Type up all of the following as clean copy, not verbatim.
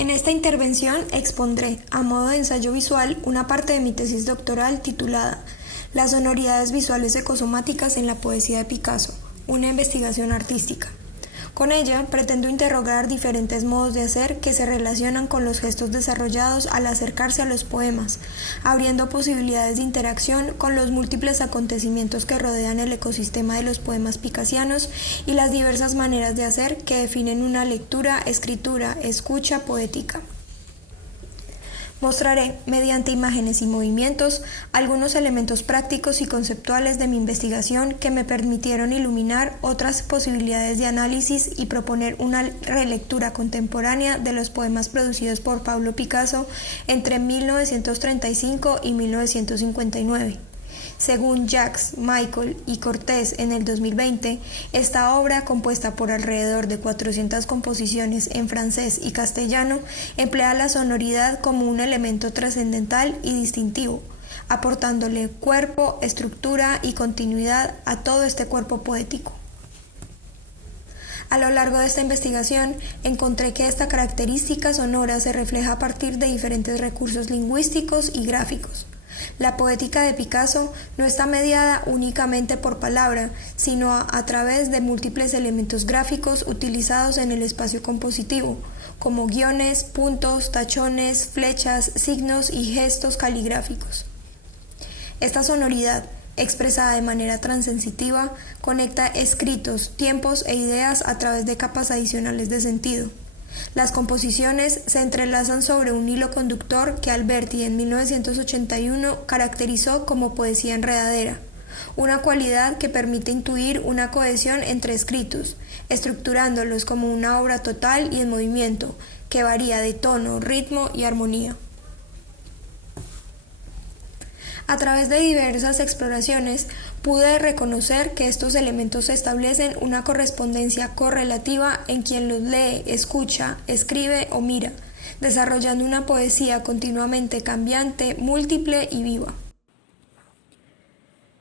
En esta intervención expondré, a modo de ensayo visual, una parte de mi tesis doctoral titulada Las sonoridades visuales ecosomáticas en la poesía de Picasso, una investigación artística. Con ella pretendo interrogar diferentes modos de hacer que se relacionan con los gestos desarrollados al acercarse a los poemas, abriendo posibilidades de interacción con los múltiples acontecimientos que rodean el ecosistema de los poemas picasianos y las diversas maneras de hacer que definen una lectura, escritura, escucha poética. Mostraré, mediante imágenes y movimientos, algunos elementos prácticos y conceptuales de mi investigación que me permitieron iluminar otras posibilidades de análisis y proponer una relectura contemporánea de los poemas producidos por Pablo Picasso entre 1935 y 1959. Según Jacques, Michael y Cortés en el 2020, esta obra, compuesta por alrededor de 400 composiciones en francés y castellano, emplea la sonoridad como un elemento trascendental y distintivo, aportándole cuerpo, estructura y continuidad a todo este cuerpo poético. A lo largo de esta investigación, encontré que esta característica sonora se refleja a partir de diferentes recursos lingüísticos y gráficos. La poética de Picasso no está mediada únicamente por palabra, sino a través de múltiples elementos gráficos utilizados en el espacio compositivo, como guiones, puntos, tachones, flechas, signos y gestos caligráficos. Esta sonoridad, expresada de manera transensitiva, conecta escritos, tiempos e ideas a través de capas adicionales de sentido. Las composiciones se entrelazan sobre un hilo conductor que Alberti en 1981 caracterizó como poesía enredadera, una cualidad que permite intuir una cohesión entre escritos, estructurándolos como una obra total y en movimiento, que varía de tono, ritmo y armonía. A través de diversas exploraciones, pude reconocer que estos elementos establecen una correspondencia correlativa en quien los lee, escucha, escribe o mira, desarrollando una poesía continuamente cambiante, múltiple y viva.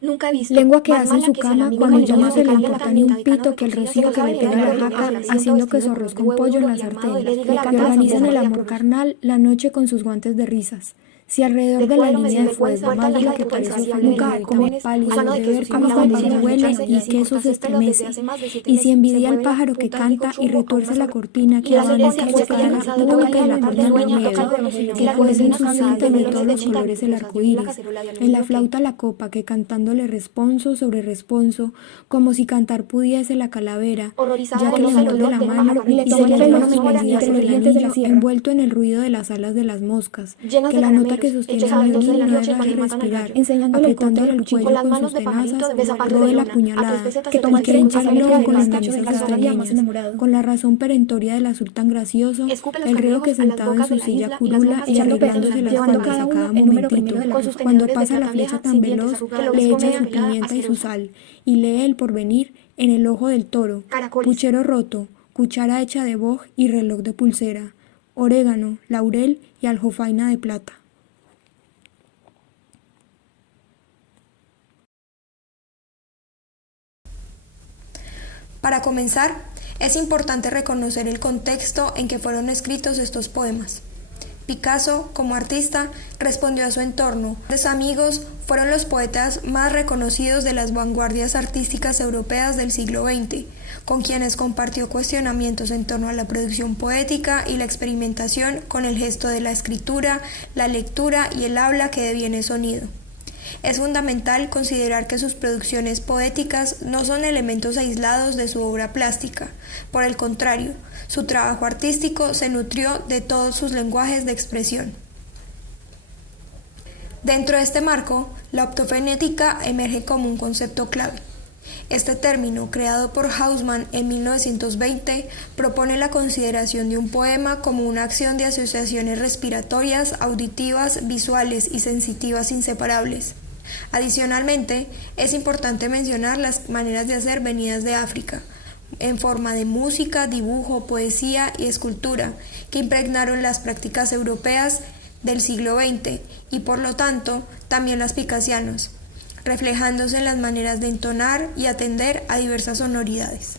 Nunca he visto Lengua que hace en su cama cuando ya no se le importa ni un pito que el rocío que le pega la jaca, haciendo que se rosque un pollo en la sartén, que organizan el amor carnal la noche con sus guantes de risas. Si alrededor de la línea de fuego, mágica que parece nunca como pálido de ver cómo cuando huele y que eso se estremece, y si envidia al pájaro que canta y retuerce la cortina que avanza y se queda pública y la pone en miedo, que cuece en su cinta de todos los colores el arco iris, en la flauta la copa que cantándole responso sobre responso, como si cantar pudiese la calavera, ya que le muerde la mano y se le ve los suspendida sobre el anillo envuelto en el ruido de las alas de las moscas, que la nota que sostiene el violín no deja de respirar, apretándole el cuello con sus tenazas, roe la puñalada, y que hincha el lobo con las camisas castañeñas, con la razón perentoria del azul tan gracioso, el río que sentado en su silla curula y arreglándose las formas a cada momentito, cuando pasa la flecha tan veloz, le echa su pimienta y su sal, y lee el porvenir en el ojo del toro, puchero roto, cuchara hecha de boj y reloj de pulsera, orégano, laurel y aljofaina de plata. Para comenzar, es importante reconocer el contexto en que fueron escritos estos poemas. Picasso, como artista, respondió a su entorno. Sus amigos fueron los poetas más reconocidos de las vanguardias artísticas europeas del siglo XX, con quienes compartió cuestionamientos en torno a la producción poética y la experimentación con el gesto de la escritura, la lectura y el habla que deviene sonido. Es fundamental considerar que sus producciones poéticas no son elementos aislados de su obra plástica. Por el contrario, su trabajo artístico se nutrió de todos sus lenguajes de expresión. Dentro de este marco, la optofonética emerge como un concepto clave. Este término, creado por Hausmann en 1920, propone la consideración de un poema como una acción de asociaciones respiratorias, auditivas, visuales y sensitivas inseparables. Adicionalmente, es importante mencionar las maneras de hacer venidas de África, en forma de música, dibujo, poesía y escultura, que impregnaron las prácticas europeas del siglo XX y por lo tanto también las picasianas, reflejándose en las maneras de entonar y atender a diversas sonoridades.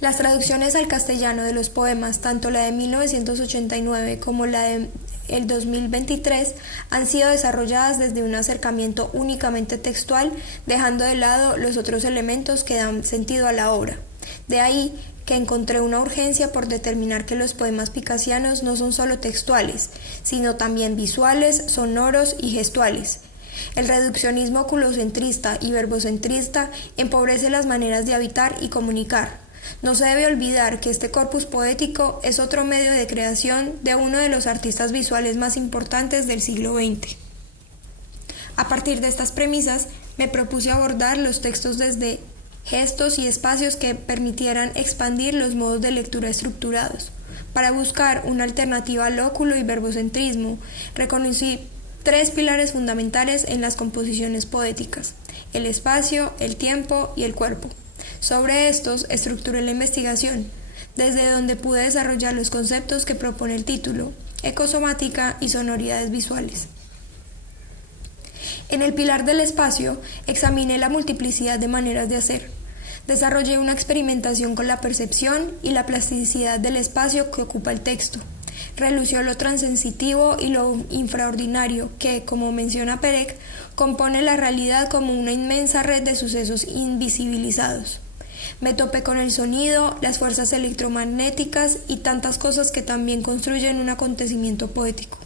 Las traducciones al castellano de los poemas, tanto la de 1989 como la de el 2023, han sido desarrolladas desde un acercamiento únicamente textual, dejando de lado los otros elementos que dan sentido a la obra. De ahí que encontré una urgencia por determinar que los poemas picasianos no son solo textuales, sino también visuales, sonoros y gestuales. El reduccionismo culocentrista y verbocentrista empobrece las maneras de habitar y comunicar. No se debe olvidar que este corpus poético es otro medio de creación de uno de los artistas visuales más importantes del siglo XX. A partir de estas premisas, me propuse abordar los textos desde gestos y espacios que permitieran expandir los modos de lectura estructurados. Para buscar una alternativa al óculo y verbocentrismo, reconocí 3 pilares fundamentales en las composiciones poéticas: el espacio, el tiempo y el cuerpo. Sobre estos estructuré la investigación, desde donde pude desarrollar los conceptos que propone el título: ecosomática y sonoridades visuales. En el pilar del espacio, examiné la multiplicidad de maneras de hacer. Desarrollé una experimentación con la percepción y la plasticidad del espacio que ocupa el texto. Relució lo transensitivo y lo infraordinario que, como menciona Perec, compone la realidad como una inmensa red de sucesos invisibilizados. Me topé con el sonido, las fuerzas electromagnéticas y tantas cosas que también construyen un acontecimiento poético.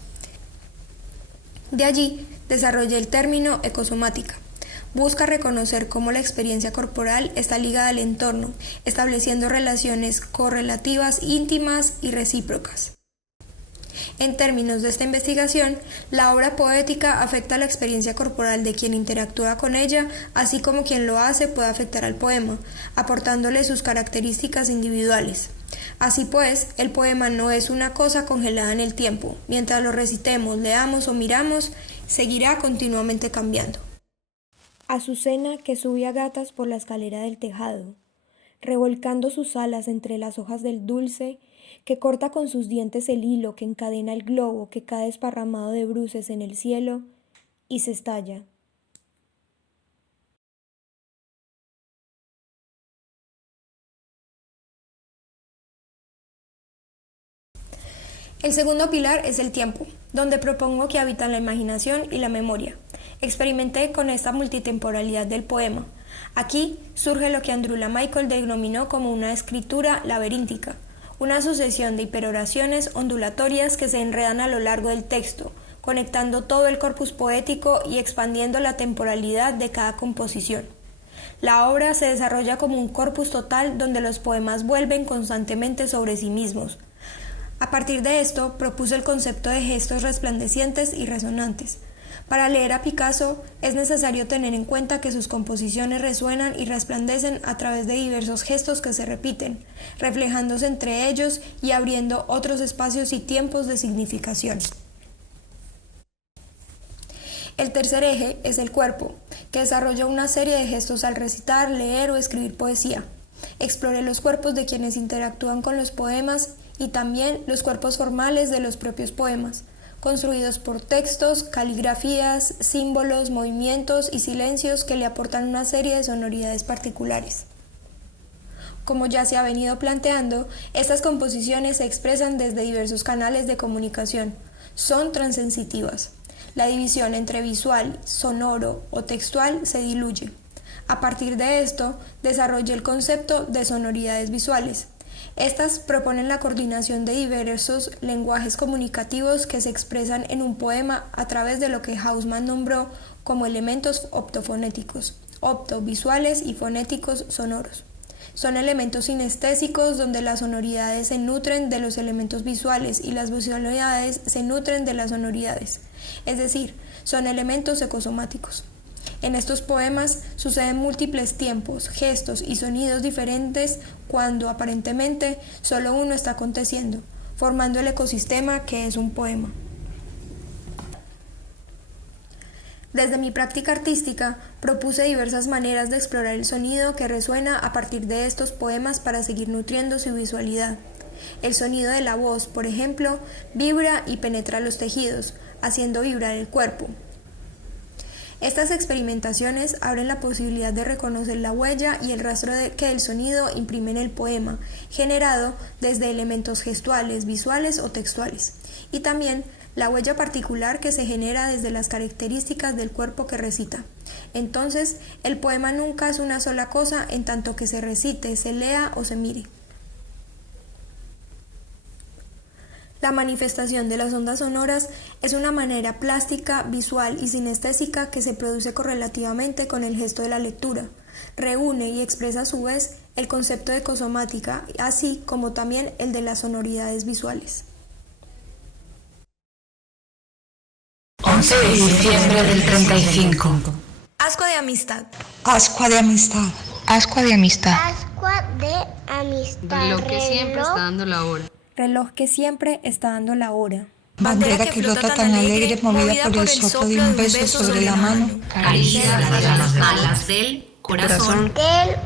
De allí desarrollé el término ecosomática. Busca reconocer cómo la experiencia corporal está ligada al entorno, estableciendo relaciones correlativas íntimas y recíprocas. En términos de esta investigación, la obra poética afecta la experiencia corporal de quien interactúa con ella, así como quien lo hace puede afectar al poema, aportándole sus características individuales. Así pues, el poema no es una cosa congelada en el tiempo. Mientras lo recitemos, leamos o miramos, seguirá continuamente cambiando. Azucena que sube a gatas por la escalera del tejado, revolcando sus alas entre las hojas del dulce, que corta con sus dientes el hilo que encadena el globo que cae esparramado de bruces en el cielo y se estalla. El segundo pilar es el tiempo, donde propongo que habitan la imaginación y la memoria. Experimenté con esta multitemporalidad del poema. Aquí surge lo que Andrew Michael denominó como una escritura laberíntica, una sucesión de hiperoraciones ondulatorias que se enredan a lo largo del texto, conectando todo el corpus poético y expandiendo la temporalidad de cada composición. La obra se desarrolla como un corpus total donde los poemas vuelven constantemente sobre sí mismos. A partir de esto, propuse el concepto de gestos resplandecientes y resonantes. Para leer a Picasso, es necesario tener en cuenta que sus composiciones resuenan y resplandecen a través de diversos gestos que se repiten, reflejándose entre ellos y abriendo otros espacios y tiempos de significación. El tercer eje es el cuerpo, que desarrolla una serie de gestos al recitar, leer o escribir poesía. Exploré los cuerpos de quienes interactúan con los poemas y también los cuerpos formales de los propios poemas, construidos por textos, caligrafías, símbolos, movimientos y silencios que le aportan una serie de sonoridades particulares. Como ya se ha venido planteando, estas composiciones se expresan desde diversos canales de comunicación. Son transensitivas. La división entre visual, sonoro o textual se diluye. A partir de esto, desarrollé el concepto de sonoridades visuales. Estas proponen la coordinación de diversos lenguajes comunicativos que se expresan en un poema a través de lo que Hausmann nombró como elementos optofonéticos, optovisuales y fonéticos sonoros. Son elementos sinestésicos donde las sonoridades se nutren de los elementos visuales y las visualidades se nutren de las sonoridades, es decir, son elementos ecosomáticos. En estos poemas suceden múltiples tiempos, gestos y sonidos diferentes cuando aparentemente solo uno está aconteciendo, formando el ecosistema que es un poema. Desde mi práctica artística, propuse diversas maneras de explorar el sonido que resuena a partir de estos poemas para seguir nutriendo su visualidad. El sonido de la voz, por ejemplo, vibra y penetra los tejidos, haciendo vibrar el cuerpo. Estas experimentaciones abren la posibilidad de reconocer la huella y el rastro que el sonido imprime en el poema, generado desde elementos gestuales, visuales o textuales, y también la huella particular que se genera desde las características del cuerpo que recita. Entonces, el poema nunca es una sola cosa en tanto que se recite, se lea o se mire. La manifestación de las ondas sonoras es una manera plástica, visual y sinestésica que se produce correlativamente con el gesto de la lectura. Reúne y expresa a su vez el concepto de ecosomática, así como también el de las sonoridades visuales. 11 de diciembre del 35. Ascua de amistad. Ascua de amistad. Ascua de amistad. Ascua de amistad. Reloj que siempre está dando la hora. Reloj que siempre está dando la hora. Bandera que flota tan alegre, movida por el soplo de un beso sobre la mano. Caricia de las alas del corazón. Del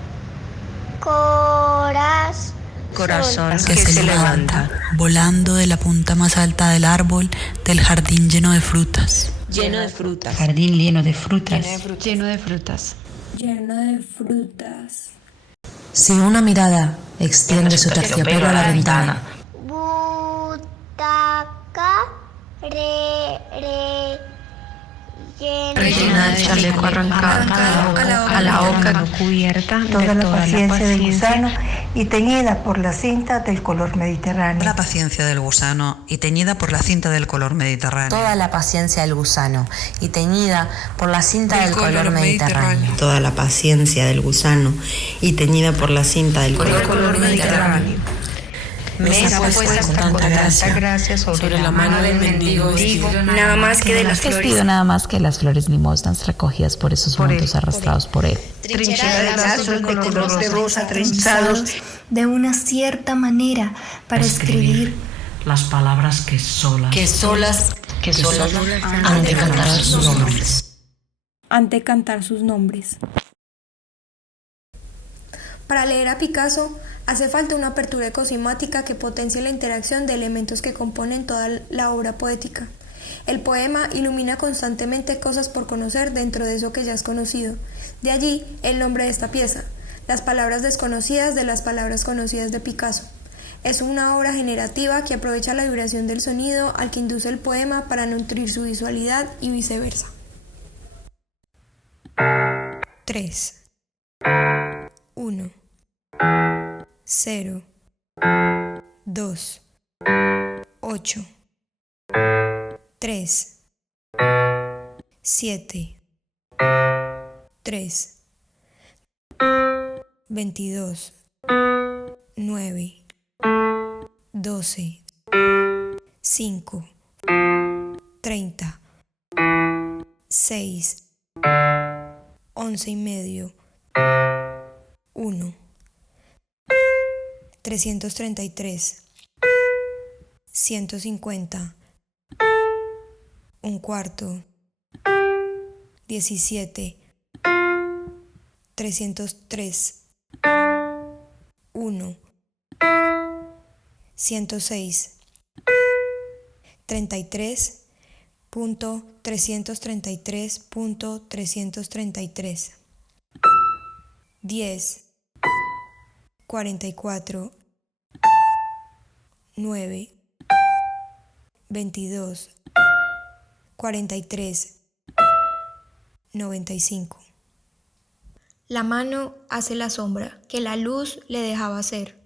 corazón que se levanta, volando de la punta más alta del árbol del jardín lleno de frutas. Lleno de frutas. Jardín lleno de frutas. Lleno de frutas. Lleno de frutas. Si una mirada extiende su terciopelo a la ventana, butaca Rellena de chaleco arrancado a la boca Cubierta de Toda la toda paciencia del gusano y teñida por la cinta del color mediterráneo. La paciencia del gusano y teñida por la cinta del color mediterráneo. toda la paciencia del gusano y teñida por la cinta del color mediterráneo. Toda la paciencia del gusano y teñida por la cinta del color mediterráneo. Mesa puesta con tanta gracia sobre la mano del mendigo vestido nada más que de las flores. Vestido nada más que las flores limosnas recogidas por esos montos arrastrados por él. Trinchera de lazos de color de rosa trenzados De una cierta manera para escribir Las palabras que solas han de cantar sus nombres. Ante cantar sus nombres. Para leer a Picasso hace falta una apertura ecosimática que potencie la interacción de elementos que componen toda la obra poética. El poema ilumina constantemente cosas por conocer dentro de eso que ya es conocido. De allí el nombre de esta pieza, Las palabras desconocidas de las palabras conocidas de Picasso. Es una obra generativa que aprovecha la vibración del sonido al que induce el poema para nutrir su visualidad y viceversa. 3. 1, 0, 2, 8, 3, 7, 3, 22, 9, 12, 5, 30, 6, 11 y medio, 1, 333, 150, un cuarto, 17, 303, 1, 106, 33.333.333, 10, 44, 9, 22, 43, 95. La mano hace la sombra que la luz le dejaba hacer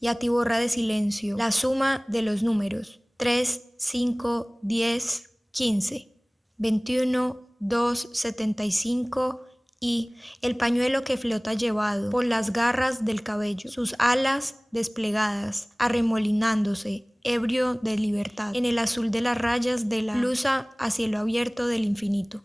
y atiborra de silencio la suma de los números 3, 5, 10, 15, 21, 2, 75 y el pañuelo que flota llevado por las garras del cabello, sus alas desplegadas, arremolinándose, ebrio de libertad, en el azul de las rayas de la blusa a cielo abierto del infinito.